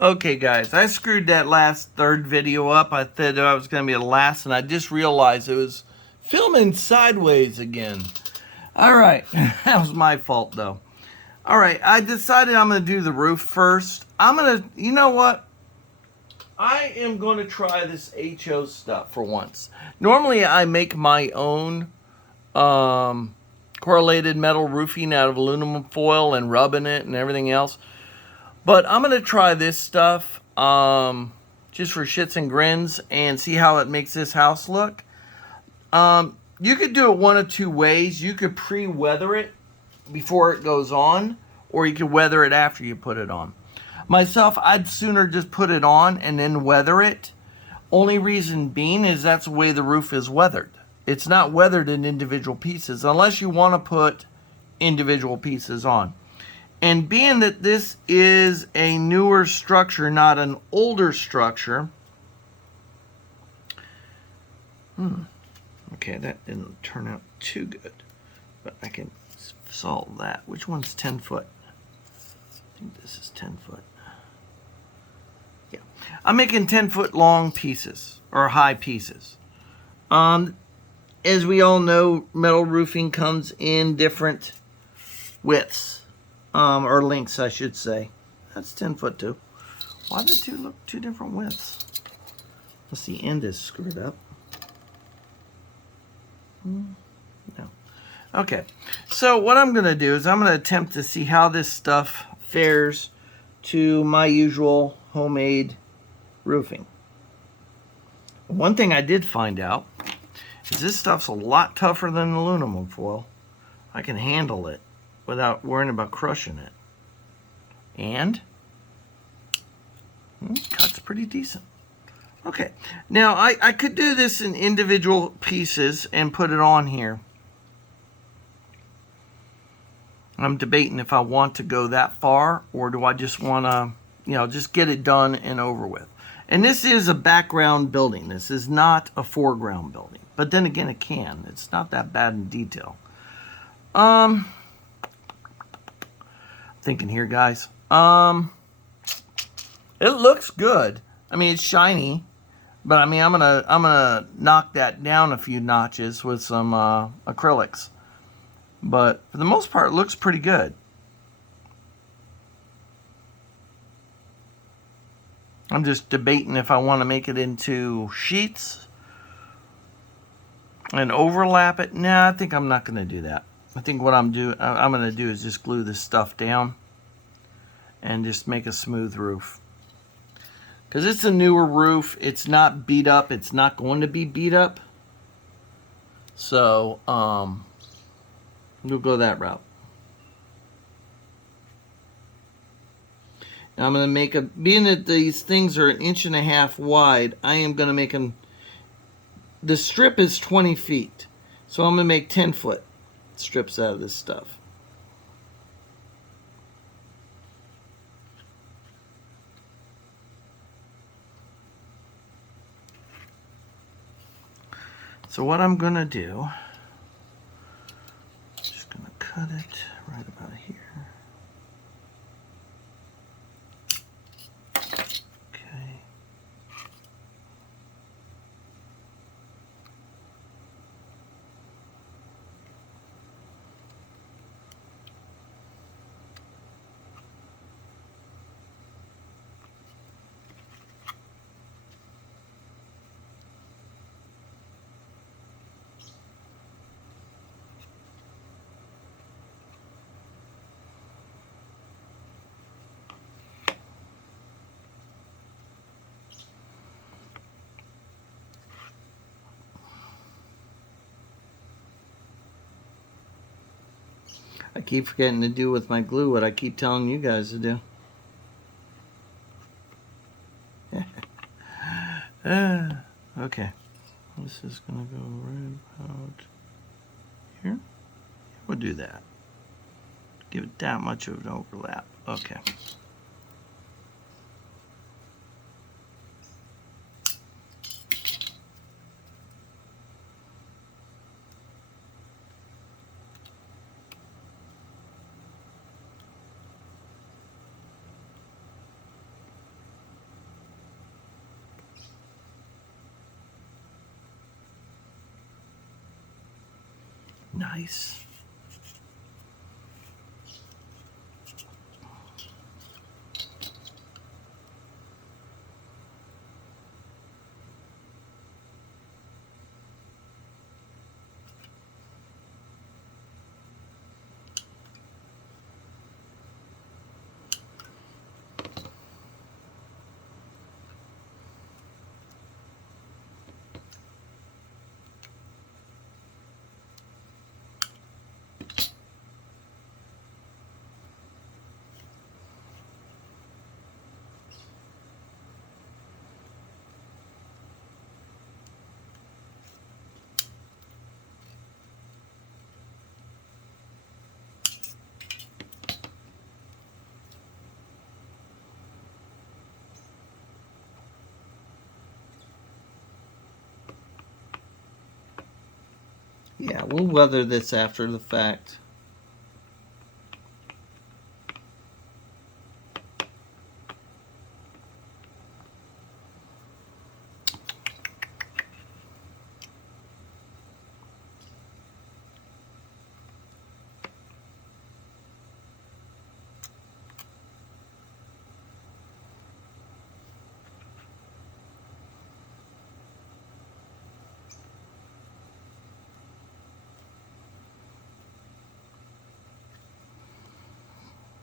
Okay, guys, I screwed that last third video up. I thought that was going to be the last, and I just realized it was filming sideways again. All right, that was my fault, though. All right, I decided I'm going to do the roof first. You know what? I am going to try this HO stuff for once. Normally, I make my own correlated metal roofing out of aluminum foil and rubbing it and everything else. But I'm going to try this stuff just for shits and grins and see how it makes this house look. You could do it one of two ways. You could pre-weather it before it goes on, or you could weather it after you put it on. Myself, I'd sooner just put it on and then weather it. Only reason being is that's the way the roof is weathered. It's not weathered in individual pieces unless you want to put individual pieces on. And being that this is a newer structure, not an older structure. Okay, that didn't turn out too good. But I can solve that. Which one's 10 foot? I think this is 10 foot. Yeah. I'm making 10 foot long pieces, or high pieces. As we all know, metal roofing comes in different widths. Or lengths, I should say. That's 10 foot too. Why do the two look two different widths? Unless the end is screwed up. No. Okay. So what I'm going to do is I'm going to attempt to see how this stuff fares to my usual homemade roofing. One thing I did find out is this stuff's a lot tougher than aluminum foil. I can handle it without worrying about crushing it. And cuts pretty decent. Okay, now I could do this in individual pieces and put it on here. I'm debating if I want to go that far, or do I just want to, just get it done and over with. And this is a background building. This is not a foreground building. But then again, it can. It's not that bad in detail. Thinking here, guys. It looks good. I mean, it's shiny, but I mean, I'm gonna knock that down a few notches with some acrylics. But for the most part, it looks pretty good. I'm just debating if I want to make it into sheets and overlap it. Nah, I think I'm not going to do that. I think what I'm going to do is just glue this stuff down and just make a smooth roof. Because it's a newer roof. It's not beat up. It's not going to be beat up. So, we'll go that route. Now I'm going to make being that these things are 1.5 inches wide, I am going to make them, the strip is 20 feet. So I'm going to make 10 foot strips out of this stuff. So what I'm going to do, just going to cut it right about here. Okay. I keep forgetting to do with my glue what I keep telling you guys to do. Okay. This is going to go right about here. We'll do that. Give it that much of an overlap. Okay. Nice. Yeah, we'll weather this after the fact.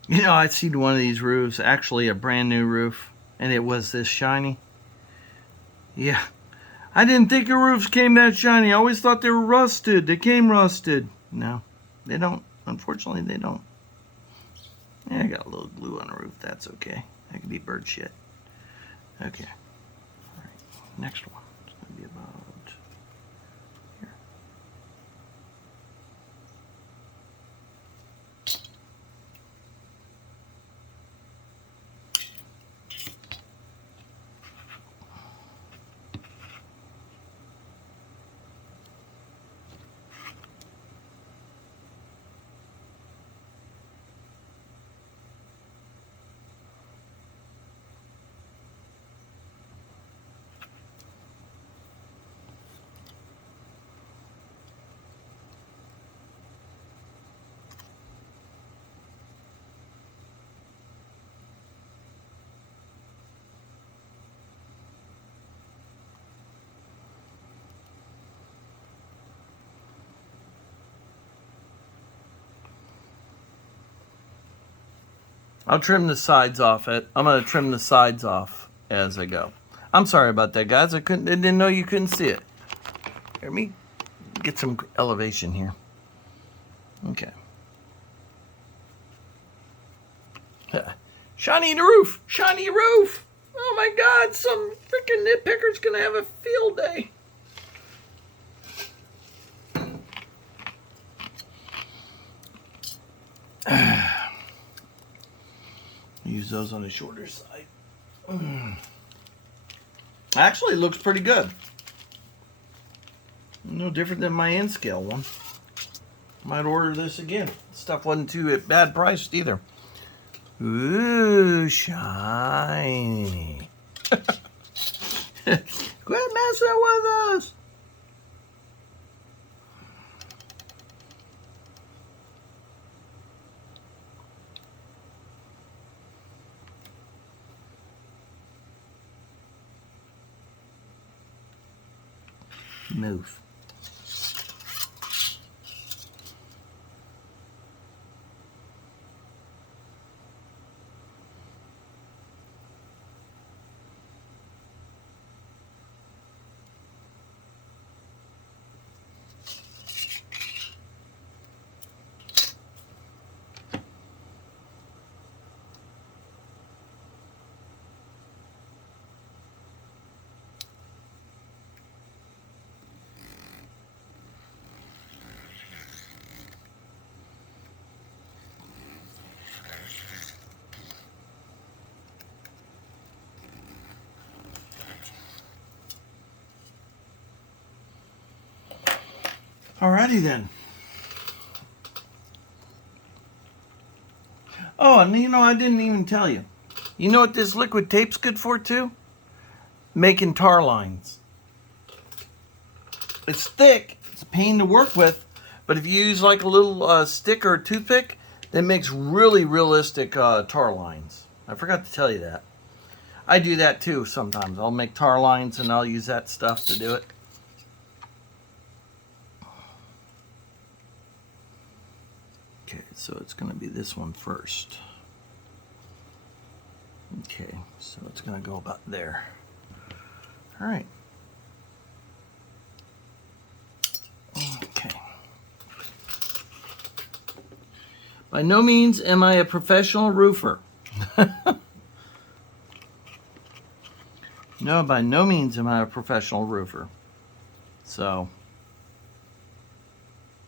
You know, I seen one of these roofs, actually a brand new roof, and it was this shiny. Yeah. I didn't think the roofs came that shiny. I always thought they were rusted. They came rusted. No, they don't. Unfortunately, they don't. Yeah, I got a little glue on the roof. That's okay. That could be bird shit. Okay. All right. Next one. It's going to be about here. I'll trim the sides off it. I'm going to trim the sides off as I go. I'm sorry about that, guys. I didn't know you couldn't see it. Hear me? Get some elevation here. Okay. Shiny the roof! Shiny roof! Oh my God! Some freaking nitpicker's gonna have a field day. Use those on the shorter side. Actually, it looks pretty good. No different than my N-scale one. Might order this again. Stuff wasn't too bad priced either. Ooh, shiny. Quit messing with us. Move. Alrighty then. Oh, and you know, I didn't even tell you. You know what this liquid tape's good for too? Making tar lines. It's thick. It's a pain to work with, But if you use like a little stick or a toothpick, that makes really realistic tar lines. I forgot to tell you that. I do that too sometimes. I'll make tar lines and I'll use that stuff to do it. Okay, so it's going to be this one first. Okay, so it's going to go about there. All right. Okay. By no means am I a professional roofer. No, by no means am I a professional roofer. So,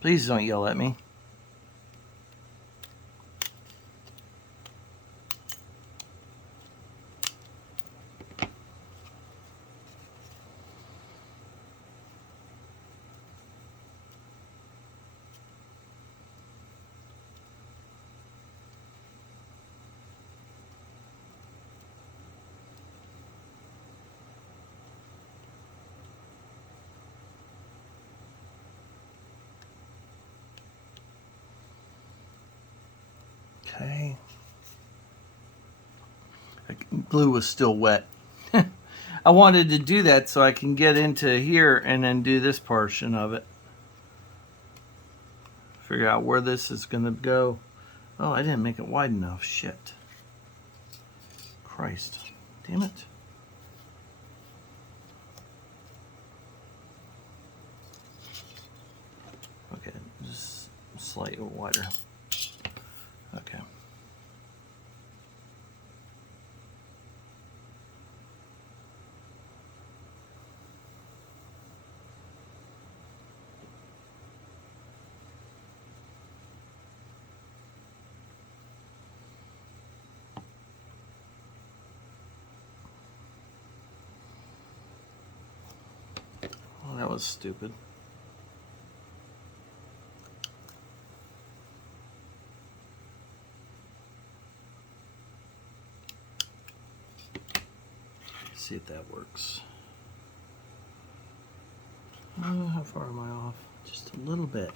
please don't yell at me. Okay. The glue was still wet. I wanted to do that so I can get into here and then do this portion of it. Figure out where this is going to go. Oh, I didn't make it wide enough. Shit. Christ. Damn it. Okay, just slightly wider. Okay. Well, that was stupid. See if that works. How far am I off? Just a little bit.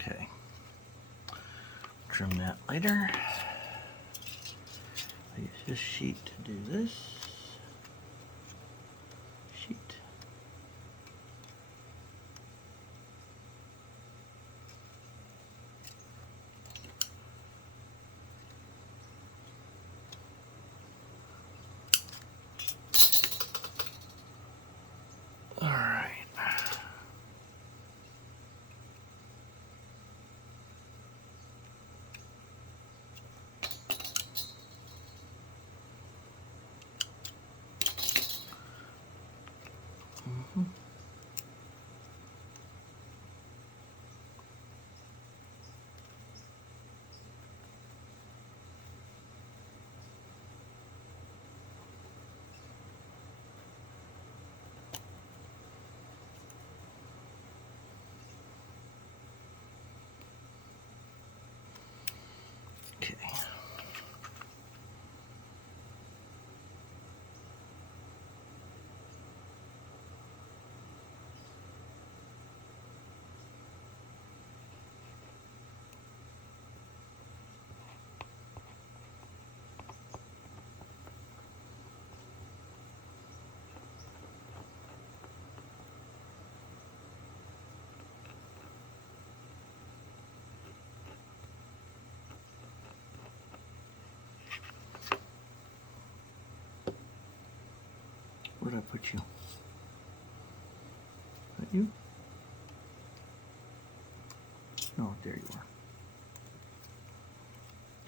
Okay. Trim that later. I use this sheet to do this. Sheet. All right. Okay. Where'd I put you? Is that you? Oh, there you are.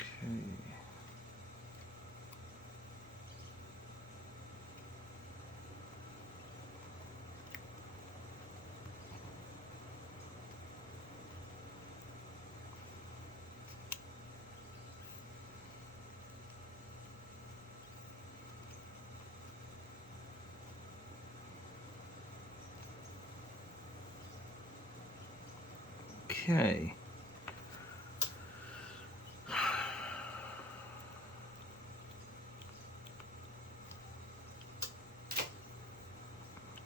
Okay. Okay.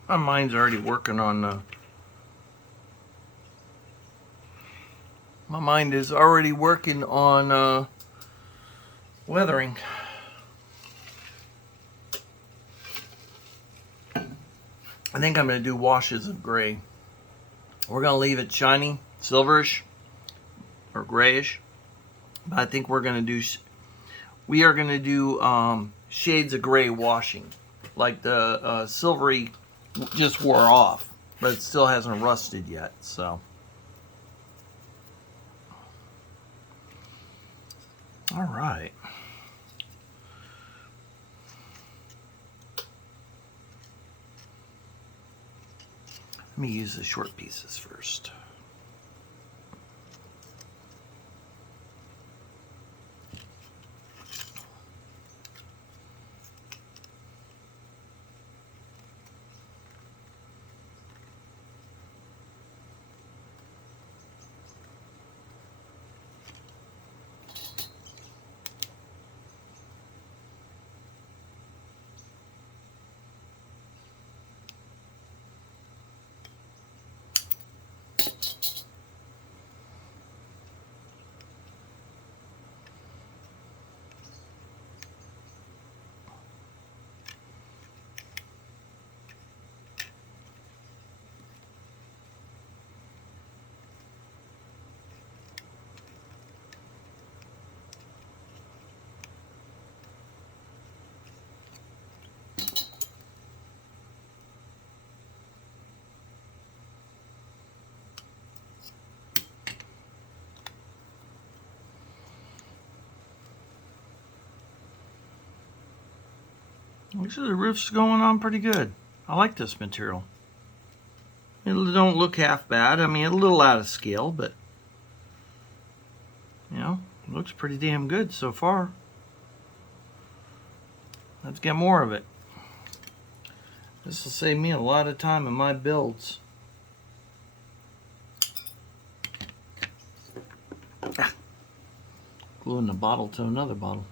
My mind's already working on my mind is already working on weathering. I think I'm going to do washes of gray. We're going to leave it shiny, silverish, or grayish. But I think we are going to do shades of gray washing. Like the silvery just wore off, but it still hasn't rusted yet. So, all right. Let me use the short pieces first. Actually, the roof's going on pretty good. I like this material. It don't look half bad. I mean, a little out of scale, but you know, it looks pretty damn good so far. Let's get more of it. This will save me a lot of time in my builds. Gluing the bottle to another bottle.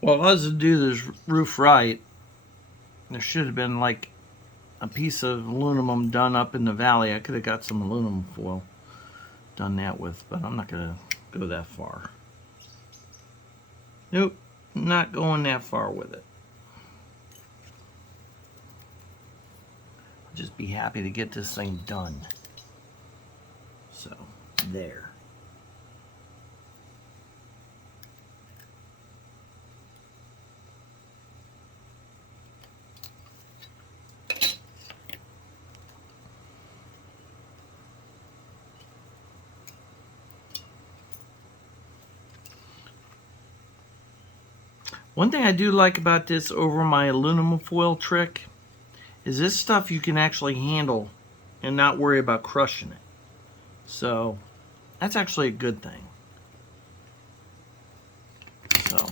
Well, if I was to do this roof right, there should have been like a piece of aluminum done up in the valley. I could have got some aluminum foil, done that with, but I'm not going to go that far. Nope, not going that far with it. I'll just be happy to get this thing done. So, there. One thing I do like about this over my aluminum foil trick is this stuff you can actually handle and not worry about crushing it. So that's actually a good thing. So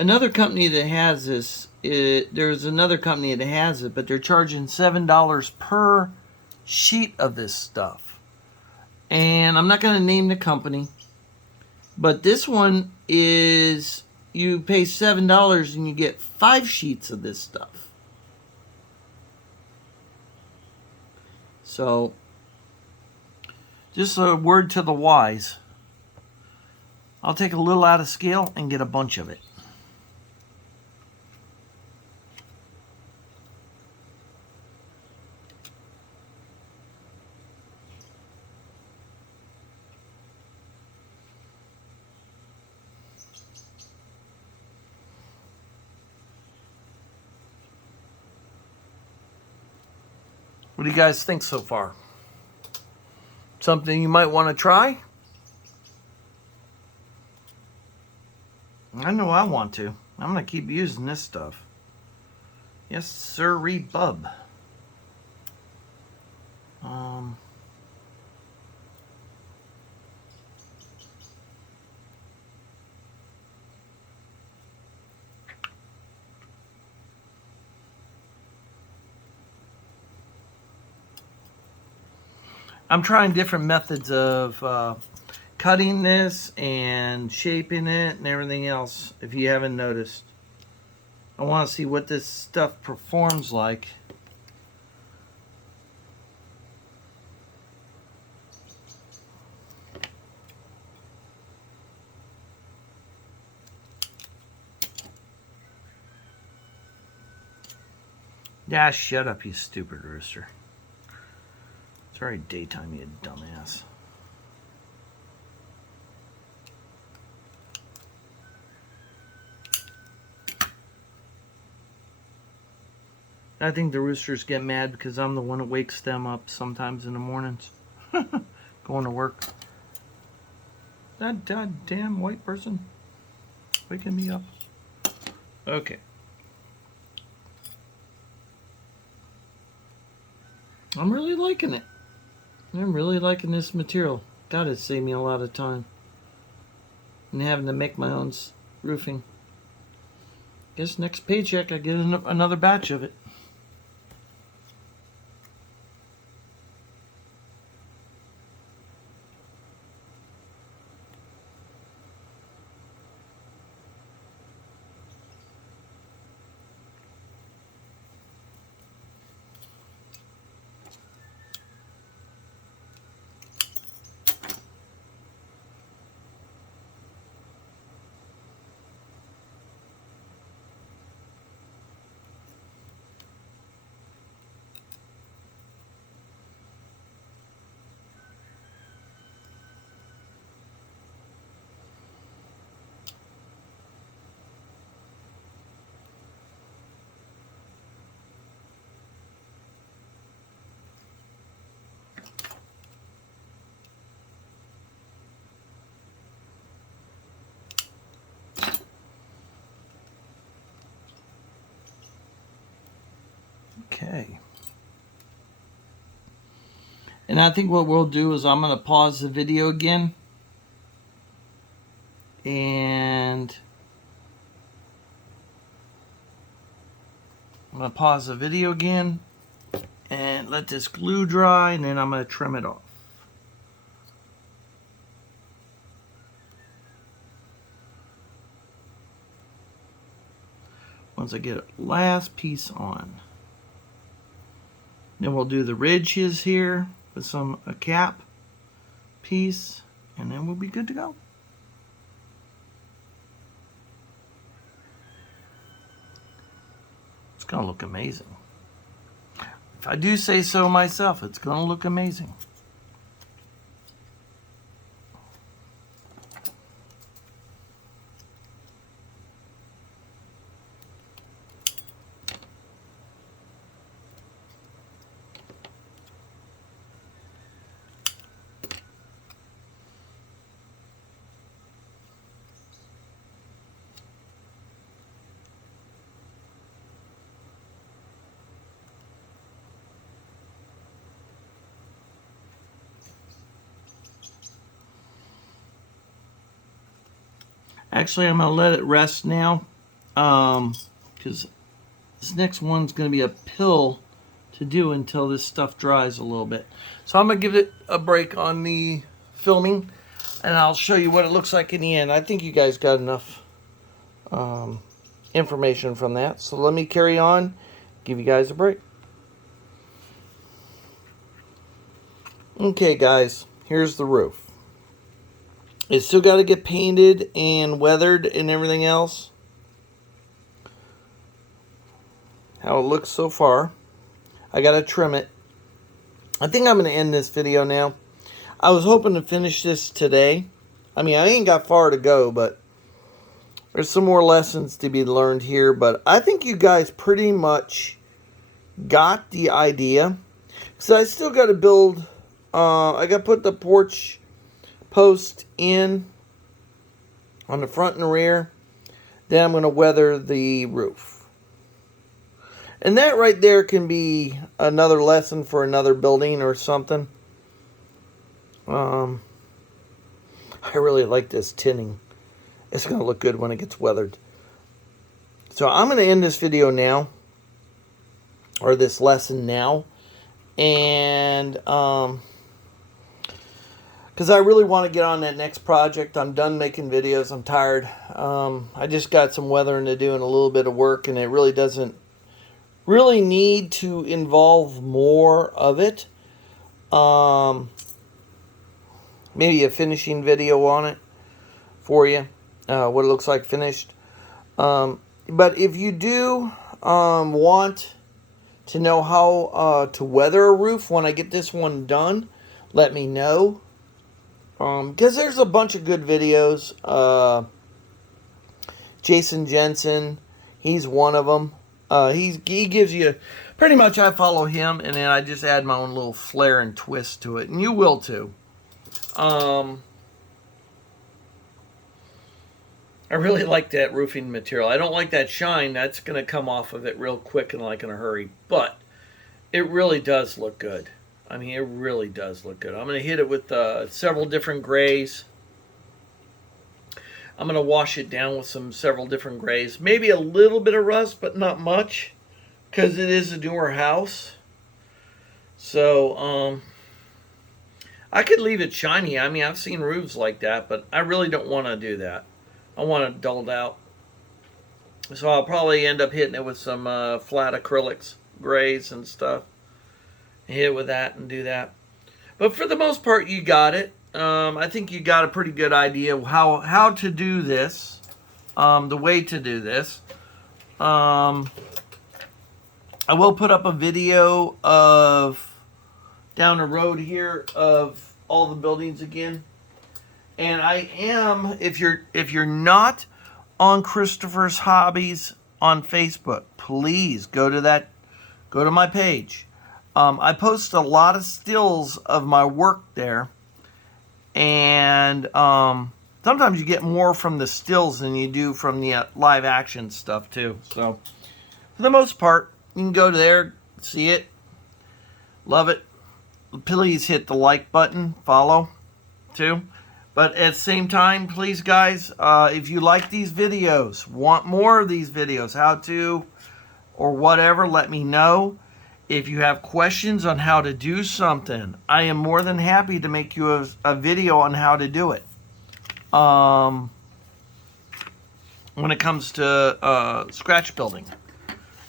Another company that has this, there's another company that has it, but they're charging $7 per sheet of this stuff. And I'm not going to name the company, but this one is, you pay $7 and you get 5 sheets of this stuff. So, just a word to the wise. I'll take a little out of scale and get a bunch of it. What do you guys think so far? Something you might want to try? I know I want to. I'm going to keep using this stuff. Yes, sirree, bub. I'm trying different methods of cutting this and shaping it and everything else, if you haven't noticed. I want to see what this stuff performs like. Yeah, shut up, you stupid rooster. It's already daytime, you dumbass. I think the roosters get mad because I'm the one that wakes them up sometimes in the mornings. Going to work. That damn white person waking me up. Okay. I'm really liking it. I'm really liking this material. God, it saved me a lot of time. And having to make my own roofing. Guess next paycheck I get another batch of it. Okay. And I think what we'll do is I'm going to pause the video again. And I'm going to pause the video again and let this glue dry, and then I'm going to trim it off. Once I get a last piece on. Then we'll do the ridges here with a cap piece, and then we'll be good to go. It's going to look amazing. If I do say so myself, it's going to look amazing. Actually, I'm going to let it rest now because this next one's going to be a pill to do until this stuff dries a little bit. So I'm going to give it a break on the filming, and I'll show you what it looks like in the end. I think you guys got enough information from that. So let me carry on, give you guys a break. Okay, guys, here's the roof. It's still got to get painted and weathered and everything else. How it looks so far. I got to trim it. I think I'm going to end this video now. I was hoping to finish this today. I mean, I ain't got far to go, but there's some more lessons to be learned here. But I think you guys pretty much got the idea. So I still got to build, I got to put the porch post in on the front and rear. Then I'm going to weather the roof. And that right there can be another lesson for another building or something. I really like this tinning. It's going to look good when it gets weathered. So I'm going to end this video now. Or this lesson now. And because I really want to get on that next project. I'm done making videos. I'm tired. I just got some weathering to do and a little bit of work. And it really doesn't really need to involve more of it. Maybe a finishing video on it for you. What it looks like finished. But if you do want to know how to weather a roof when I get this one done, let me know. Because there's a bunch of good videos. Jason Jensen, he's one of them. He gives you, pretty much I follow him, and then I just add my own little flair and twist to it, and you will too. I really like that roofing material. I don't like that shine. That's going to come off of it real quick and like in a hurry, but it really does look good. I mean, it really does look good. I'm going to hit it with several different grays. I'm going to wash it down with several different grays. Maybe a little bit of rust, but not much, because it is a newer house. So, I could leave it shiny. I mean, I've seen roofs like that, but I really don't want to do that. I want it dulled out. So I'll probably end up hitting it with some flat acrylics, grays and stuff. Hit it with that and do that. But for the most part, you got it. I think you got a pretty good idea of how to do this, the way to do this. I will put up a video of down the road here of all the buildings again. And I am, if you're not on Christopher's Hobbies on Facebook, please go to my page. I post a lot of stills of my work there. And sometimes you get more from the stills than you do from the live action stuff too. So for the most part, you can go there, see it, love it. Please hit the like button, follow too. But at the same time, please guys, if you like these videos, want more of these videos, how to or whatever, let me know. If you have questions on how to do something, I am more than happy to make you a video on how to do it. When it comes to scratch building,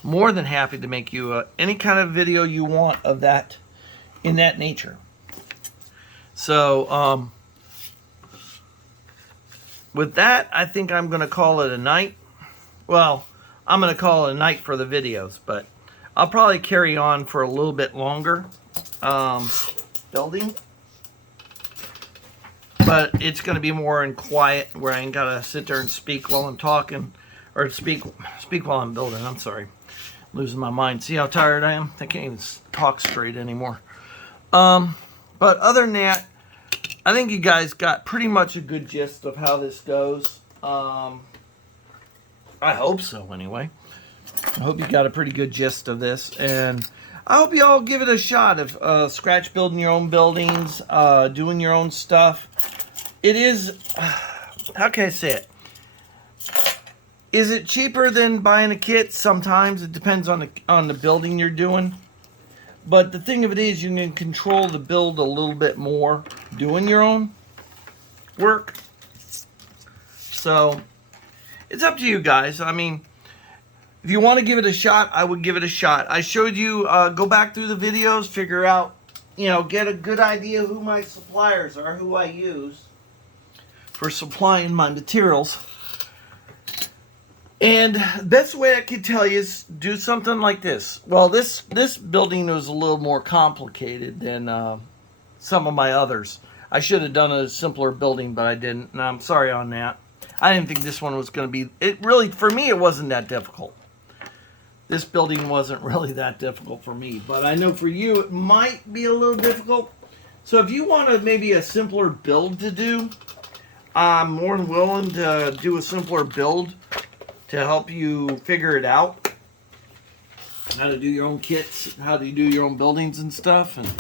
more than happy to make you any kind of video you want of that, in that nature. So, with that, I think I'm going to call it a night. Well, I'm going to call it a night for the videos, but I'll probably carry on for a little bit longer building. But it's going to be more in quiet, where I ain't got to sit there and speak while I'm talking. Or speak while I'm building. I'm sorry. I'm losing my mind. See how tired I am? I can't even talk straight anymore. But other than that, I think you guys got pretty much a good gist of how this goes. I hope so, anyway. I hope you got a pretty good gist of this. And I hope you all give it a shot of scratch building your own buildings, doing your own stuff. It is, how can I say it? Is it cheaper than buying a kit? Sometimes. It depends on the building you're doing. But the thing of it is, you can control the build a little bit more doing your own work. So it's up to you guys. I mean, if you want to give it a shot, I would give it a shot. I showed you, go back through the videos, figure out, get a good idea who my suppliers are, who I use for supplying my materials. And the best way I could tell you is do something like this. Well, this building was a little more complicated than some of my others. I should have done a simpler building, but I didn't, and I'm sorry on that. I didn't think this one was going to be... It really, for me, it wasn't that difficult. This building wasn't really that difficult for me, but I know for you it might be a little difficult. So if you want maybe a simpler build to do, I'm more than willing to do a simpler build to help you figure it out. How to do your own kits, how to do your own buildings and stuff. And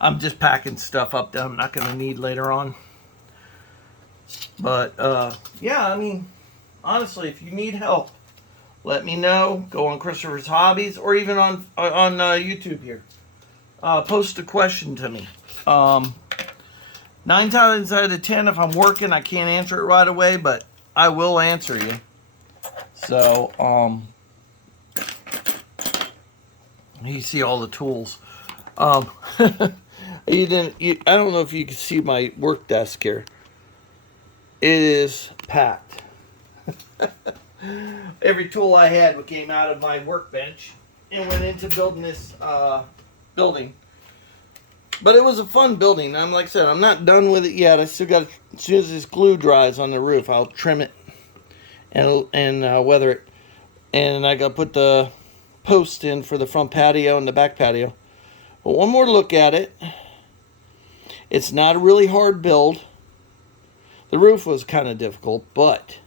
I'm just packing stuff up that I'm not going to need later on. But, yeah, I mean, honestly, if you need help, let me know. Go on Christopher's Hobbies or even on YouTube here. Post a question to me. 9 times out of 10, if I'm working, I can't answer it right away, but I will answer you. So, you see all the tools. I don't know if you can see my work desk here. It is packed. Every tool I had came out of my workbench and went into building this building. But it was a fun building. Like I said, I'm not done with it yet. I still got, as soon as this glue dries on the roof, I'll trim it and weather it. And I got to put the post in for the front patio and the back patio. But one more look at it. It's not a really hard build. The roof was kind of difficult, but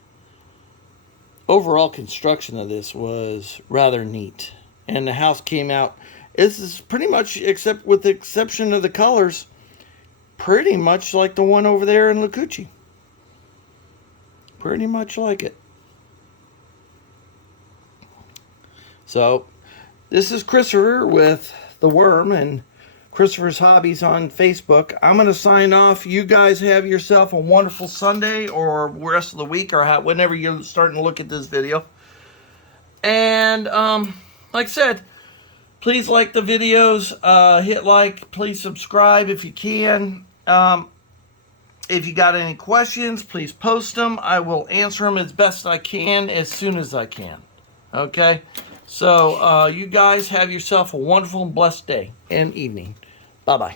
overall construction of this was rather neat. And the house came out, this is pretty much, except with the exception of the colors, pretty much like the one over there in Lacucci. Pretty much like it. So, this is Christopher with the Worm and Christopher's Hobbies on Facebook. I'm going to sign off. You guys have yourself a wonderful Sunday or rest of the week or whenever you're starting to look at this video. And, like I said, please like the videos. Hit like. Please subscribe if you can. If you got any questions, please post them. I will answer them as best I can as soon as I can. Okay? So, you guys have yourself a wonderful and blessed day and evening. Bye-bye.